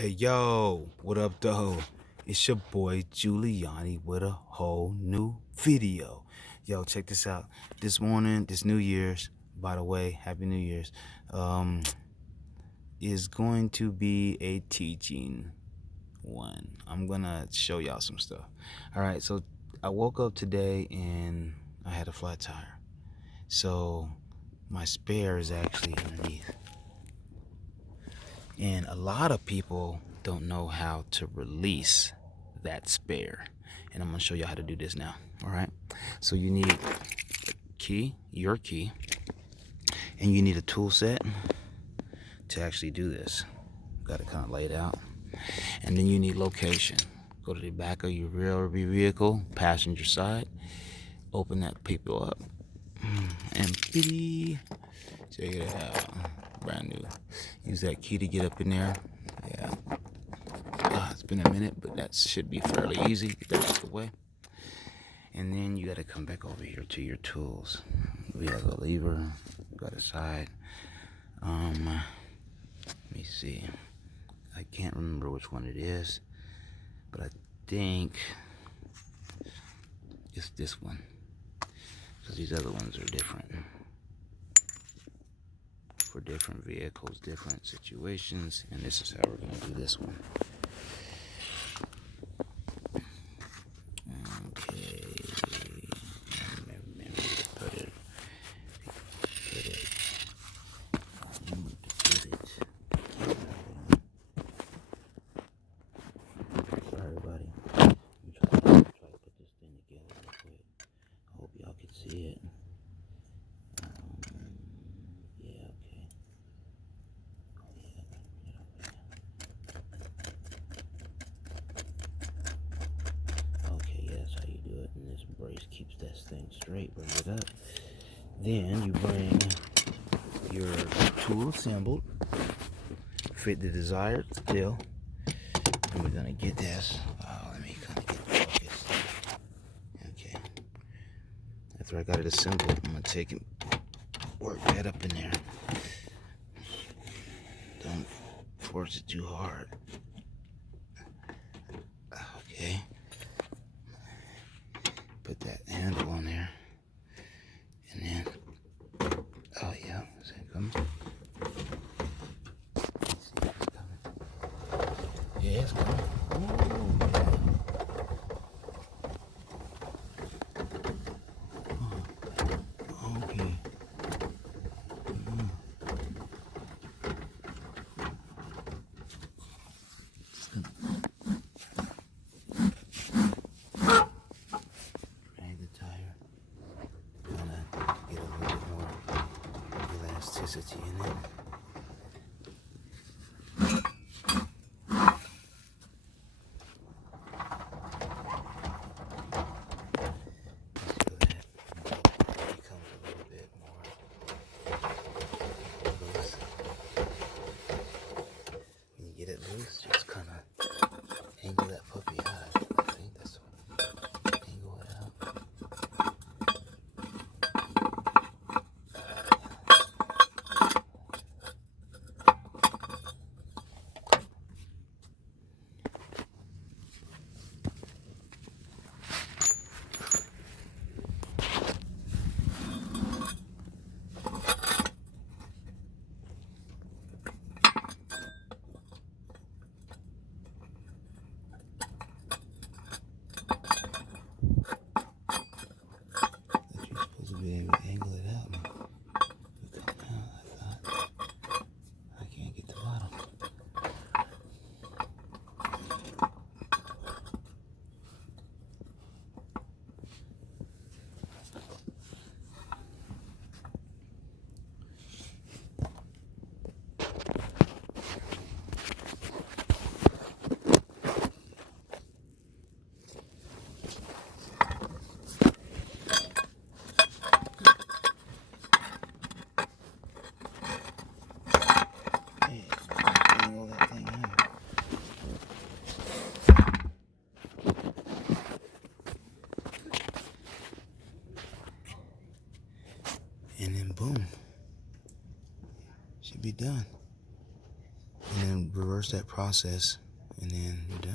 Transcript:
Hey yo, what up though? It's your boy Giuliani with a whole new video. Yo, check this out. This morning, this New Year's, by the way, Happy New Year's, is going to be a teaching one. I'm gonna show y'all some stuff. Alright, so I woke up today and I had a flat tire. So my spare is actually underneath. And a lot of people don't know how to release that spare. And I'm gonna show you how to do this now. All right. So you need a key, your key, and you need a tool set to actually do this. Got to kind of lay it out. And then you need location. Go to the back of your rear vehicle, passenger side. Open that paper up. And check it out. Brand new. Use that key to get up in there. Yeah. It's been a minute, but that should be fairly easy. Get that out of the way. And then you got to come back over here to your tools. We have a lever. We got a side. Let me see. I can't remember which one it is, but I think it's this one. Because these other ones are different. For different vehicles, different situations, and this is how we're going to do this one. Okay, remember to put it. Sorry, buddy. I'm trying to put this thing together real quick. I hope y'all can see it. And this brace keeps that thing straight. Bring it up. Then you bring your tool assembled, fit the desired still. And we're gonna get this. Let me kind of get focused. Okay. After I got it assembled, I'm gonna take and work that up in there. Don't force it too hard. Okay. Put that handle on there, and then, oh yeah, is it coming? Let's see if it's coming. Yeah, it's coming. Oh, okay. Elasticity in it. When you get it loose, just kind of angle that puppy out. I think that's what. Angle it out. Be able to angle it out and come out. I thought I can't get the bottom. Angle that thing out. And then boom, should be done. And then reverse that process, and then you're